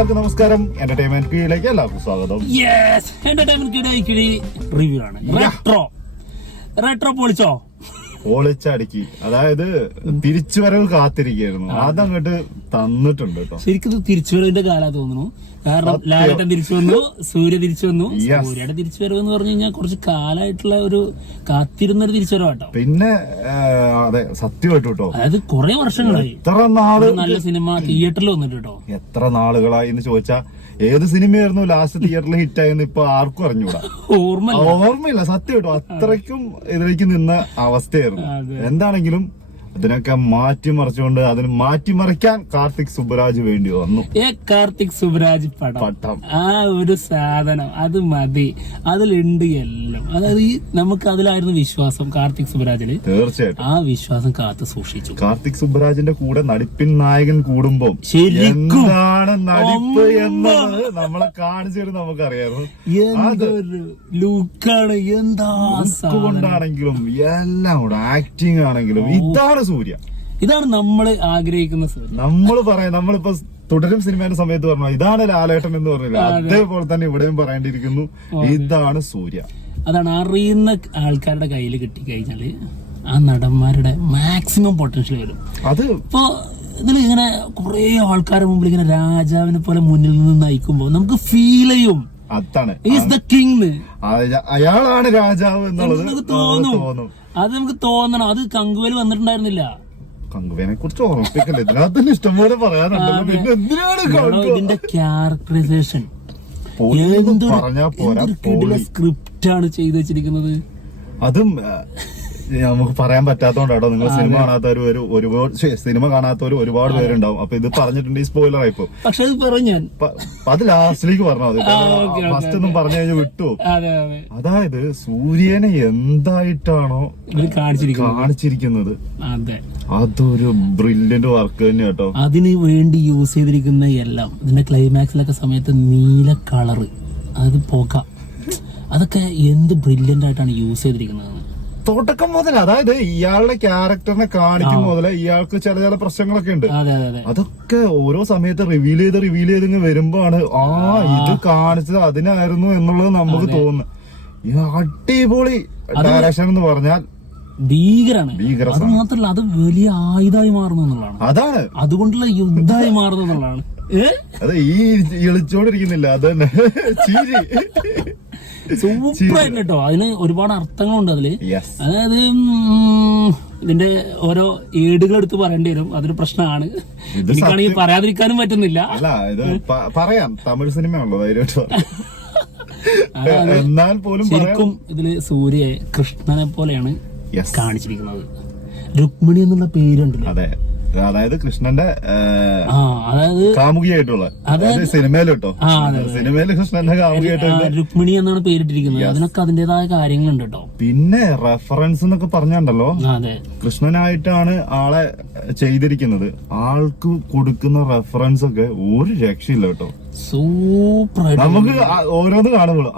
എല്ലാവർക്കും നമസ്കാരം. എന്റർടൈൻമെന്റ് കീഴിലേക്ക് എല്ലാവർക്കും സ്വാഗതം. എന്റർടൈൻമെന്റ് റിവ്യൂ ആണ്. റെട്രോ പൊളിച്ചടുക്കി, അതായത് തിരിച്ചുവരവ് കാത്തിരിക്കുകയായിരുന്നു. അതങ്ങോട്ട് തന്നിട്ടുണ്ട് കേട്ടോ. ശരിക്കും തിരിച്ചുവരവിന്റെ കാലം തോന്നുന്നു. കാരണം ലാലേട്ടൻ തിരിച്ചു വന്നു, സൂര്യ തിരിച്ചു വന്നു. സൂര്യയുടെ തിരിച്ചുവരവ് എന്ന് പറഞ്ഞു കഴിഞ്ഞാൽ കുറച്ച് കാലമായിട്ടുള്ള ഒരു കാത്തിരുന്ന ഒരു തിരിച്ചുവരവാട്ടോ. പിന്നെ അതെ, സത്യമായിട്ട് കേട്ടോ, അതായത് കുറെ വർഷങ്ങളായി എത്ര നാള് നല്ല സിനിമ തിയേറ്ററിൽ വന്നിട്ട് കേട്ടോ. എത്ര നാളുകളായി എന്ന് ചോദിച്ചാ ഏത് സിനിമയായിരുന്നു ലാസ്റ്റ് തിയേറ്ററിൽ ഹിറ്റ് ആയെന്ന് ഇപ്പൊ ആർക്കും അറിഞ്ഞൂടാ, ഓർമ്മയില്ല. സത്യം കേട്ടോ, അത്രയ്ക്കും ഇതിലേക്ക് നിന്ന അവസ്ഥയായിരുന്നു. എന്താണെങ്കിലും അതിനൊക്കെ മാറ്റിമറിച്ചുകൊണ്ട് അതിന് മാറ്റിമറിക്കാൻ കാർത്തിക് സുബ്രാജ് വേണ്ടി വന്നു. കാർത്തിക് സുബ്രാജ് പടം, ആ ഒരു സാധനം അത് മതി, അതിലുണ്ട് എല്ലാം. അതായത് നമുക്ക് അതിലായിരുന്നു വിശ്വാസം കാർത്തിക് സുബ്രാജില്. തീർച്ചയായിട്ടും ആ വിശ്വാസം കാത്തു സൂക്ഷിച്ചു. കാർത്തിക് സുബ്രാജിന്റെ കൂടെ നടിപ്പിൻ നായകൻ കൂടുമ്പോ എന്താണ് നടിപ്പ് എന്നത് നമ്മളെ കാണിച്ചു നമുക്കറിയായിരുന്നു. എന്തൊരു ലുക്കാണ്, എന്താ കൊണ്ടാണെങ്കിലും എല്ലാം കൂടെ ആക്ടിങ് ആണെങ്കിലും ഇതാണ് സൂര്യ. ഇതാണ് നമ്മൾ ആഗ്രഹിക്കുന്ന സൂര്യ. നമ്മളിപ്പോ തുടരും സിനിമയുടെ സമയത്ത് പറഞ്ഞു ഇതാണ് ലാലേട്ടൻ എന്ന് പറഞ്ഞില്ല, അതേപോലെ തന്നെ ഇവിടെയും പറയേണ്ടിയിരിക്കുന്നു, ഇതാണ് സൂര്യ. അതാണ് അറിയുന്ന ആൾക്കാരുടെ കയ്യിൽ കിട്ടിക്കഴിഞ്ഞാല് ആ നടന്മാരുടെ മാക്സിമം പൊട്ടൻഷ്യൽ വരും. അത് ഇപ്പൊ ഇതിൽ ഇങ്ങനെ കുറെ ആൾക്കാരുടെ മുമ്പിൽ ഇങ്ങനെ രാജാവിനെ പോലെ മുന്നിൽ നിന്ന് നയിക്കുമ്പോ നമുക്ക് ഫീൽ ചെയ്യും അതാണ് അയാളാണ് രാജാവ് എന്നുള്ളത് തോന്നും. അത് നമുക്ക് തോന്നണം. അത് കങ്കുവേൽ വന്നിട്ടുണ്ടായിരുന്നില്ല. കങ്കുവേനെ കുറിച്ച് ഓർമ്മിപ്പിക്കല്ലേ, ഇതിനകത്ത് ഇഷ്ടംപോലെ പറയാനുണ്ടല്ലോ. പിന്നെ എന്തിനാണ് ഇതിന്റെ ക്യാരക്ടറൈസേഷൻ സ്ക്രിപ്റ്റ് ആണ് ചെയ്തു വെച്ചിരിക്കുന്നത്. അതും നമുക്ക് പറയാൻ പറ്റാത്തോണ്ടാട്ടോ. നിങ്ങൾ സിനിമ കാണാത്തവര് ഒരുപാട് പേരുണ്ടാവും. അപ്പൊ ഇത് പറഞ്ഞിട്ടുണ്ട്, സ്പോയിലർ ആയിപ്പോ. പക്ഷെ അത് ലാസ്റ്റിലേക്ക് പറഞ്ഞാൽ മതി, ഫസ്റ്റ് ഒന്നും പറഞ്ഞു കഴിഞ്ഞാൽ വിട്ടു. അതായത് സൂര്യനെ എന്തായിട്ടാണോ കാണിച്ചിരിക്കുന്നത്, അതൊരു ബ്രില്യന്റ് വർക്ക് തന്നെ കേട്ടോ. അതിന് വേണ്ടി യൂസ് ചെയ്തിരിക്കുന്ന എല്ലാം ഇതിന്റെ ക്ലൈമാക്സിലൊക്കെ സമയത്ത് നീല കളറ്, അത് പുക, അതൊക്കെ എന്ത് ബ്രില്യന്റ് ആയിട്ടാണ് യൂസ് ചെയ്തിരിക്കുന്നത്. തുടക്കം മുതൽ, അതായത് ഇയാളുടെ ക്യാരക്ടറിനെ കാണിക്കും മുതലേ ഇയാൾക്ക് ചില പ്രശ്നങ്ങളൊക്കെ ഉണ്ട്. അതൊക്കെ ഓരോ സമയത്ത് റിവീൽ ചെയ്ത് വരുമ്പോഴാണ് ഇത് കാണിച്ചത് അതിനായിരുന്നു എന്നുള്ളത് നമുക്ക് തോന്നുന്നു. അടിപൊളി ഡയറക്ഷൻ എന്ന് പറഞ്ഞാൽ ഭീകരാണ്. അത് മാത്രല്ല, അത് വലിയ ആയുധമായി മാറുന്നു എന്നുള്ളതാണ്. അതാണ് അതുകൊണ്ടുള്ള യുദ്ധമായി മാറുന്നു എന്നുള്ളതാണ്. അത് ഈ ഇളിച്ചോണ്ടിരിക്കുന്നില്ല, അത് തന്നെ സൂപ്പറായിട്ട് കേട്ടോ. അതിന് ഒരുപാട് അർത്ഥങ്ങളുണ്ട് അതില്. അതായത് ഇതിന്റെ ഓരോ ഏടുകൾ എടുത്ത് പറയേണ്ടി വരും, അതൊരു പ്രശ്നമാണ്. എനിക്കാണെങ്കിൽ പറയാതിരിക്കാനും പറ്റുന്നില്ല. അല്ല, ഇത് പറയാം, തമിഴ് സിനിമയാണല്ലോ, എന്നാൽ പോലും ശരിക്കും ഇതില് സൂര്യയെ കൃഷ്ണനെ പോലെയാണ് കാണിച്ചിരിക്കുന്നത്. രുക്മിണി എന്നുള്ള പേരുണ്ടല്ലോ. അതെ, അതായത് കൃഷ്ണന്റെ കാമുകിയായിട്ടുള്ള സിനിമയില് കേട്ടോ. സിനിമയില് കൃഷ്ണന്റെ കാമുകിയായിട്ട് രുക്മിണി എന്നാണ് പേരിട്ടിരിക്കുന്നത്. അതിനൊക്കെ അതിന്റേതായ കാര്യങ്ങളുണ്ട് കേട്ടോ. പിന്നെ റെഫറൻസ് എന്നൊക്കെ പറഞ്ഞുണ്ടല്ലോ, കൃഷ്ണനായിട്ടാണ് ആളെ ചെയ്തിരിക്കുന്നത്. ആൾക്ക് കൊടുക്കുന്ന റെഫറൻസ് ഒക്കെ ഒരു രക്ഷയില്ല കേട്ടോ. സൂപ്പറായിട്ട് നമുക്ക് ഓരോന്ന് കാണുമ്പോൾ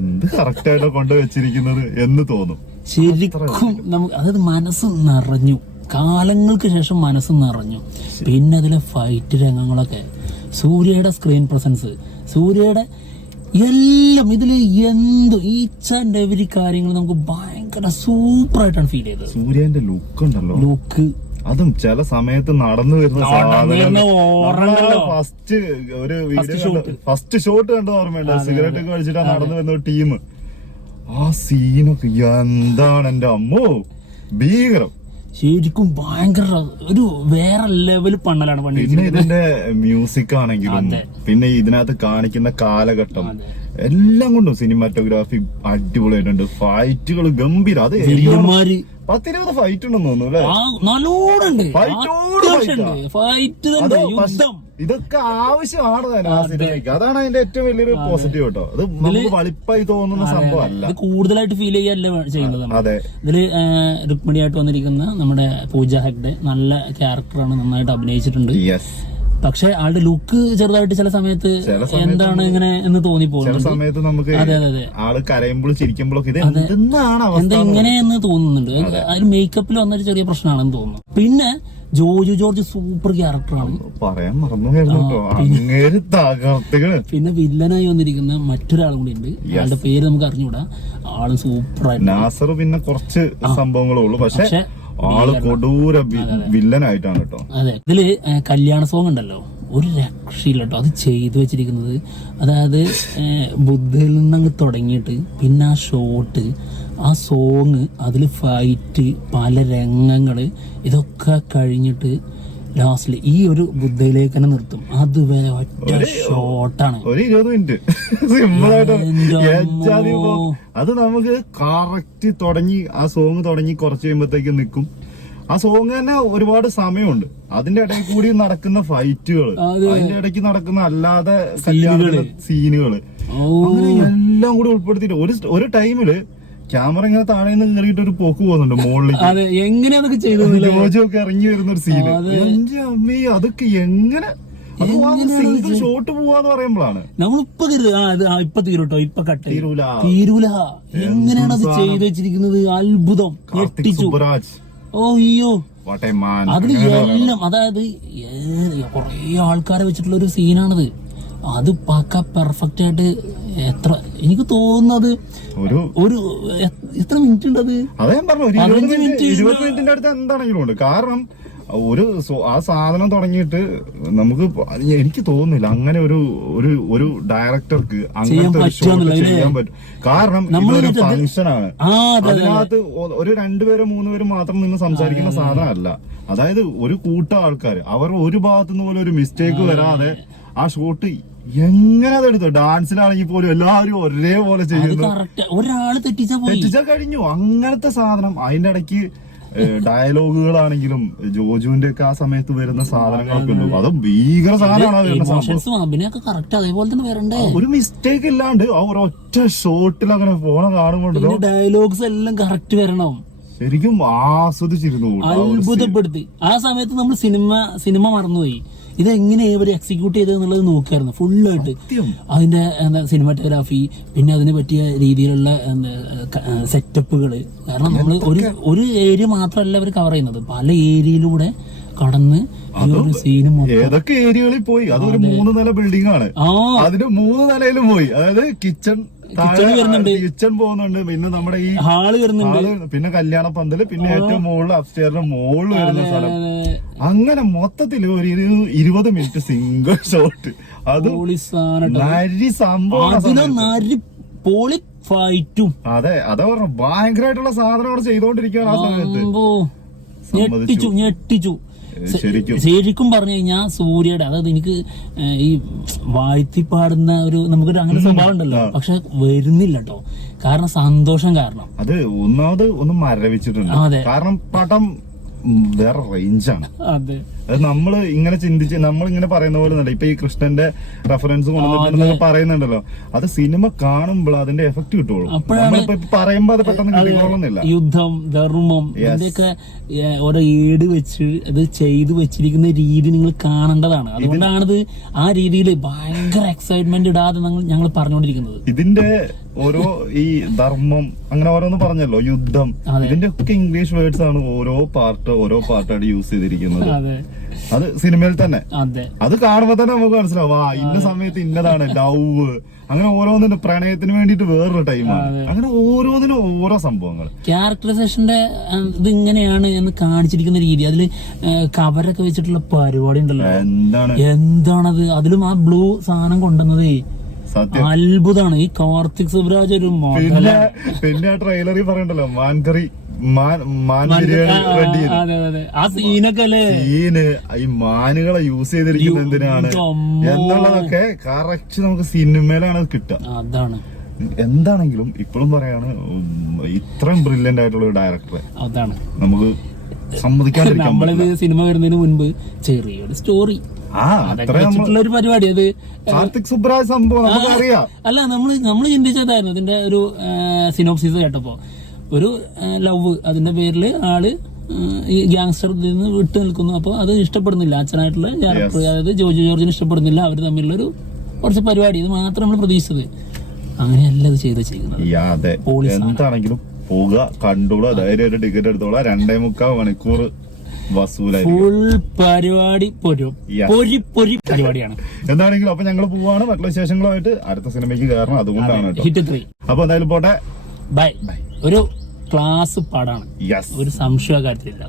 എന്ത് കറക്റ്റ് ആയിട്ടോ കൊണ്ടുവച്ചിരിക്കുന്നത് എന്ന് തോന്നും. ശരിക്കും നമുക്ക് അതായത് മനസ്സ് നിറഞ്ഞു, കാലങ്ങൾക്ക് ശേഷം മനസ്സ് നിറഞ്ഞു. പിന്നെ അതിലെ ഫൈറ്റ് രംഗങ്ങളൊക്കെ, സൂര്യയുടെ സ്ക്രീൻ പ്രസൻസ്, സൂര്യയുടെ എല്ലാം ഇതില് ഈച്ച് ആൻഡ് എവരി കാര്യങ്ങൾ നമുക്ക് ഭയങ്കര സൂപ്പർ ആയിട്ടാണ് ഫീൽ ചെയ്തത്. സൂര്യന്റെ ലുക്ക് ഉണ്ടല്ലോ, ലുക്ക് അതും ചില സമയത്ത് നടന്നു വരുന്ന ഫസ്റ്റ് ഒരു വീഡിയോ ഫസ്റ്റ് ഷോട്ട് കണ്ട ഓർമ്മയുണ്ട്. സിഗരറ്റ് ഒക്കെ കഴിച്ചിട്ടാ നടന്നു വരുന്ന ടീം. ആ സീനൊക്കെ എന്താണ് എന്റെ അമ്മോ, ഭീകരം. ശരിക്കും ഭയങ്കര ഒരു വേറെ ലെവൽ പണ്ണലാണ് പണി. പിന്നെ ഇതിന്റെ മ്യൂസിക് ആണെങ്കിലും പിന്നെ ഇതിനകത്ത് കാണിക്കുന്ന കാലഘട്ടം എല്ലാം കൊണ്ടും സിനിമാറ്റോഗ്രാഫി അടിപൊളിയായിട്ടുണ്ട്. ഫൈറ്റുകൾ ഗംഭീരം. അത് 10-20 ഫൈറ്റ് ഉണ്ടെന്ന് തോന്നുന്നു അല്ലെ? നല്ലോണുണ്ട്. ഇതൊക്കെ ആവശ്യമാണ് ആ സിനിമയ്ക്ക്. അതാണ് അതിന്റെ ഏറ്റവും വലിയൊരു പോസിറ്റീവ് കേട്ടോ. അത് നമുക്ക് വളിപ്പായി തോന്നുന്ന സംഭവമല്ല, കൂടുതലായിട്ട് ഫീൽ ചെയ്യല്ലേ ചെയ്യുന്നത്. അതെ, ഇതില് രുക്മിണിയായിട്ട് വന്നിരിക്കുന്ന നമ്മുടെ പൂജ ഹെഗ്ഡെ നല്ല ക്യാരക്ടറാണ്, നന്നായിട്ട് അഭിനയിച്ചിട്ടുണ്ട്. പക്ഷെ ആളുടെ ലുക്ക് ചെറുതായിട്ട് ചില സമയത്ത് എന്താണ് ഇങ്ങനെ എന്ന് തോന്നിപ്പോകും. സമയത്ത് നമുക്ക് ആള് കരയുമ്പോൾ ചിരിക്കുമ്പോഴൊക്കെ എന്താ ഇങ്ങനെയെന്ന് തോന്നുന്നുണ്ട്. അതിൽ മേക്കപ്പിൽ വന്നൊരു ചെറിയ പ്രശ്നമാണെന്ന് തോന്നുന്നു. പിന്നെ ജോജു ജോർജ് സൂപ്പർ ക്യാരക്ടറാണ്, പറയാൻ മറന്നുപോയിരുന്നു കേട്ടോ. അങ്ങേര് തകർത്തുകള്. പിന്നെ വില്ലനായി വന്നിരിക്കുന്ന മറ്റൊരാളും കൂടി ഉണ്ട്, അയാളുടെ പേര് നമുക്ക് അറിഞ്ഞൂടാ. ആള് സൂപ്പറായിട്ട്. നാസർ പിന്നെ കുറച്ച് സംഭവങ്ങളേ ഉള്ളൂ, പക്ഷെ ആള് കൊടൂര വില്ലനായിട്ടാണ് കേട്ടോ. അതെ, ഇതില് കല്യാണ സോങ് ഉണ്ടല്ലോ, ഒരു രക്ഷയില്ല കേട്ടോ. അത് ചെയ്തു വെച്ചിരിക്കുന്നത്, അതായത് ബുദ്ധയിൽ നിന്നങ്ങ് തുടങ്ങിയിട്ട് പിന്നെ ആ ഷോട്ട്, ആ സോങ്, അതിൽ ഫൈറ്റ്, പല രംഗങ്ങള്, ഇതൊക്കെ കഴിഞ്ഞിട്ട് ലാസ്റ്റിൽ ഈ ഒരു ബുദ്ധയിലേക്ക് തന്നെ നിർത്തും. അതുവരെ ഒറ്റ ഷോട്ടാണ്, ഒരു 20 മിനിറ്റ് സിമ്പിളായിട്ട്. അത് നമുക്ക് കറക്റ്റ് തുടങ്ങി, ആ സോങ് തുടങ്ങി കുറച്ച് കഴിയുമ്പോഴത്തേക്ക് നിൽക്കും. ആ സോങ് തന്നെ ഒരുപാട് സമയമുണ്ട്. അതിന്റെ ഇടയിൽ കൂടി നടക്കുന്ന ഫൈറ്റുകൾ, അതിന്റെ ഇടയ്ക്ക് നടക്കുന്ന അല്ലാതെ കല്യാണ സീനുകള്, അങ്ങനെ എല്ലാം കൂടി ഉൾപ്പെടുത്തിയിട്ട് ഒരു ടൈമില് ക്യാമറ ഇങ്ങനെ താഴെ നിന്ന് കയറിയിട്ട് ഒരു പോക്ക് പോകുന്നുണ്ട് മുകളിലേക്ക്. എങ്ങനെയാണൊക്കെ ജോജൊക്കെ ഇറങ്ങി വരുന്ന ഒരു സീന്. എന്റെ അമ്മേ, അതൊക്കെ എങ്ങനെ സിംഗിൾ ഷോട്ട് പോവാന്ന് പറയുമ്പോഴാണ് ഇപ്പൊ തീരുട്ടോ, ഇപ്പൊ കട്ട് തീരൂല. എങ്ങനെയാണ് അത് ചെയ്തു വെച്ചിരിക്കുന്നത്? അത്ഭുതം, ഞെട്ടിച്ചു. അയ്യോ, അതിൽ എല്ലാം, അതായത് കൊറേ ആൾക്കാരെ വെച്ചിട്ടുള്ള ഒരു സീനാണത്. അത് പക്ക പെർഫെക്റ്റ് ആയിട്ട്. എത്ര എനിക്ക് തോന്നുന്നത് ഒരു എത്ര മിനിറ്റ് ഉണ്ട് അത്? അതേ പറഞ്ഞു, 20 മിനിറ്റിന്റെ അടുത്ത് എന്താണെങ്കിലും ഉണ്ട്. കാരണം ആ സാധനം തുടങ്ങിയിട്ട് നമുക്ക് എനിക്ക് തോന്നുന്നില്ല അങ്ങനെ ഒരു ഡയറക്ടർക്ക് അങ്ങനത്തെ ഒരു ഷോട്ട് ചെയ്യാൻ പറ്റും. കാരണം ഇതൊരു ഫംഗ്ഷനാണ്. അതിനകത്ത് ഒരു 2 പേരോ 3 പേരോ മാത്രം നിന്ന് സംസാരിക്കുന്ന സാധനമല്ല. അതായത് ഒരു കൂട്ടം ആൾക്കാർ, അവർ ഒരു ഭാഗത്തുനിന്ന് പോലും ഒരു മിസ്റ്റേക്ക് വരാതെ ആ ഷോട്ട് എങ്ങനെ അതെടുത്തു. ഡാൻസിലാണെങ്കിൽ പോലും എല്ലാവരും ഒരേപോലെ ചെയ്യുന്നു. ഒരാള് തെറ്റിച്ചാൽ കഴിഞ്ഞു. അങ്ങനത്തെ സാധനം. അതിന്റെ ഇടയ്ക്ക് ഡയലോഗുകളാണെങ്കിലും ജോജുവിന്റെ ഒക്കെ ആ സമയത്ത് വരുന്ന സാധനങ്ങളൊക്കെ ഉണ്ട്. അത് ഭീകര സാധനമാണ്. ഒരു മിസ്റ്റേക്ക് ഇല്ലാണ്ട് ആ ഒരൊറ്റ ഷോട്ടിൽ അങ്ങനെ പോണ കാണുമ്പോണ്ടല്ലോ, ഡയലോഗ്സ് എല്ലാം കറക്റ്റ് വരണം. ശരിക്കും ആസ്വദിച്ചിരുന്നു, അത്ഭുതപ്പെടുത്തി. ആ സമയത്ത് നമ്മൾ സിനിമ മറന്നുപോയി. ഇതെങ്ങനെ ഇവർ എക്സിക്യൂട്ട് ചെയ്തെന്നുള്ളത് നോക്കായിരുന്നു ഫുള്ളായിട്ട്. അതിന്റെ സിനിമാറ്റോഗ്രാഫി, പിന്നെ അതിന് പറ്റിയ രീതിയിലുള്ള സെറ്റപ്പുകള്. കാരണം നമ്മൾ ഒരു ഏരിയ മാത്രമല്ല അവർ കവർ ചെയ്യുന്നത്, പല ഏരിയയിലൂടെ കടന്ന് ഒരു സീനും. ഏതൊക്കെ ഏരിയകളിൽ പോയി. അതൊരു 3 നില ബിൽഡിംഗ് ആണ്. അതിന് 3 നിലയിലും പോയി. അതായത് കിച്ചൺ പോകുന്നുണ്ട്, പിന്നെ നമ്മുടെ ഈ ഹാള് വരുന്നുണ്ട്, പിന്നെ കല്യാണ പന്തല്, പിന്നെ ഏറ്റവും മുകളിൽ അപ്സ്റ്റെയറിന്റെ മുകളിൽ വരുന്ന സ്ഥലം. അങ്ങനെ മൊത്തത്തില് ഒരു 20 മിനിറ്റ് സിംഗിൾ ഷോട്ട്. അത് സംഭവം ഫൈറ്റും. അതെ, അതാ പറഞ്ഞു, ഭയങ്കരമായിട്ടുള്ള സാധനം അവിടെ ചെയ്തോണ്ടിരിക്കുകയാണ് ആ സമയത്ത്. ഞെട്ടിച്ചു. ശരിക്കും പറഞ്ഞു കഴിഞ്ഞാൽ സൂര്യയുടെ, അതായത് എനിക്ക് ഈ വാഴ്ത്തിപ്പാടുന്ന നമുക്കൊരു അങ്ങനെ സ്വഭാവം ഉണ്ടല്ലോ, പക്ഷെ വരുന്നില്ല കേട്ടോ. കാരണം സന്തോഷം കാരണം. അത് ഒന്ന് മരവിച്ചിട്ടുണ്ട്. കാരണം പടം വേറെ റേഞ്ചാണ്. അതെ, അത് നമ്മള് ഇങ്ങനെ ചിന്തിച്ച് നമ്മളിങ്ങനെ പറയുന്ന പോലെ അല്ല. ഇപ്പൊ ഈ കൃഷ്ണന്റെ റെഫറൻസ് കൊണ്ടുവന്നിട്ടുണ്ടെന്നൊക്കെ പറയുന്നുണ്ടല്ലോ, അത് സിനിമ കാണുമ്പോൾ അതിന്റെ എഫക്ട് കിട്ടുള്ളൂ. നമ്മളിപ്പോ പറയുമ്പോ അത് പെട്ടെന്ന് കിട്ടിക്കോളുന്നില്ല. യുദ്ധം, ധർമ്മം, ഇതിന്റെയൊക്കെ ഓരോ ഏട് വെച്ച് അത് ചെയ്തു വെച്ചിരിക്കുന്ന രീതി നിങ്ങൾ കാണേണ്ടതാണ്. അതുകൊണ്ടാണത് ആ രീതിയിൽ ഭയങ്കര എക്സൈറ്റ്മെന്റ് ഇടാതെ ഞങ്ങൾ പറഞ്ഞുകൊണ്ടിരിക്കുന്നത്. ഇതിന്റെ ഓരോ ഈ ധർമ്മം അങ്ങനെ ഓരോന്ന് പറഞ്ഞല്ലോ, യുദ്ധം, ഇതിന്റെ ഒക്കെ ഇംഗ്ലീഷ് വേർഡ്സ് ആണ് ഓരോ പാർട്ടായിട്ട് യൂസ് ചെയ്തിരിക്കുന്നത്. അത് സിനിമയിൽ തന്നെ. അത് കാണുമ്പോ തന്നെ നമുക്ക് മനസ്സിലാവും, ഇന്ന സമയത്ത് ഇന്നതാണ് ലവ്, അങ്ങനെ ഓരോന്നിനും പ്രണയത്തിന് വേണ്ടിട്ട് വേറൊരു ടൈമാണ്. അങ്ങനെ ഓരോന്നിനും ഓരോ സംഭവങ്ങൾ. ക്യാരക്ടറൈസേഷന്റെ ഇത് ഇങ്ങനെയാണ് എന്ന് കാണിച്ചിരിക്കുന്ന രീതി, അതില് കവറൊക്കെ വെച്ചിട്ടുള്ള പരിപാടി ഉണ്ടല്ലോ, എന്താണത്. അതിലും ആ ബ്ലൂ സാധനം കൊണ്ടുവന്നതേ അത്ഭുതമാണ്. ഈ കാർത്തിക് സുബ്രാജ് ഒരു പിന്നെ ട്രെയിലറിൽ പറയണ്ടല്ലോ, മാൻകറി ആ സീനൊക്കെ അല്ലേ, ഈ മാനുകളെ യൂസ് ചെയ്തിരിക്കുന്നത് എന്തിനാണ് എന്നുള്ളതൊക്കെ കറക്റ്റ് നമുക്ക് സിനിമയിലാണ് കിട്ടുക. അതാണ്. എന്താണെങ്കിലും ഇപ്പോഴും പറയാണ്, ഇത്രയും ബ്രില്യന്റ് ആയിട്ടുള്ള ഒരു ഡയറക്ടറെ അതാണ് നമുക്ക് സമ്മതിക്കാതിരിക്കാൻ. നമ്മളിത് സിനിമ വരുന്നതിന് മുൻപ് ചെറിയൊരു സ്റ്റോറി ഒരു പരിപാടി, അത് കാർത്തിക് സുബ്രാജ് സംഭവം നമുക്കറിയാം. അല്ല, നമ്മള് ചിന്തിച്ചതായിരുന്നു ഇതിന്റെ ഒരു സിനോപ്സിസ് കേട്ടപ്പോ. ഒരു ലവ്, അതിന്റെ പേരില് ആള് ഈ ഗ്യാങ്സ്റ്റർ ഇതിൽ നിന്ന് വിട്ടു നിൽക്കുന്നു. അപ്പൊ അത് ഇഷ്ടപ്പെടുന്നില്ല, അച്ഛനായിട്ടുള്ള ക്യാരക്ടർ, അതായത് ജോജു ജോർജിന് ഇഷ്ടപ്പെടുന്നില്ല. അവർ തമ്മിലുള്ളൊരു കുറച്ച് പരിപാടി, ഇത് മാത്രം നമ്മൾ പ്രതീക്ഷിച്ചത്. അങ്ങനെയല്ല ഇത് ചെയ്ത് ചെയ്യുന്നത്. എന്താണെങ്കിലും പോവുക, കണ്ടോളൂ, ധൈര്യമായിട്ട് ടിക്കറ്റ് എടുത്തോളാം. 2.25 മണിക്കൂർ വസൂലായിരിക്കും. ഫുൾ പരിപാടി പൊരി പരിപാടിയാണ്. എന്താണെങ്കിലും അപ്പൊ ഞങ്ങൾ പോവാണ്. മറ്റുള്ള വിശേഷങ്ങളുമായിട്ട് അടുത്ത സിനിമയ്ക്ക് കയറണം, അതുകൊണ്ടാണ് കേട്ടോ. ഹിറ്റ് 3. അപ്പൊ എന്തായാലും പോട്ടെ, ബൈ. ഒരു ക്ലാസ് പാടാണ്, യെസ്, ഒരു സംശയ കാര്യത്തിലില്ല.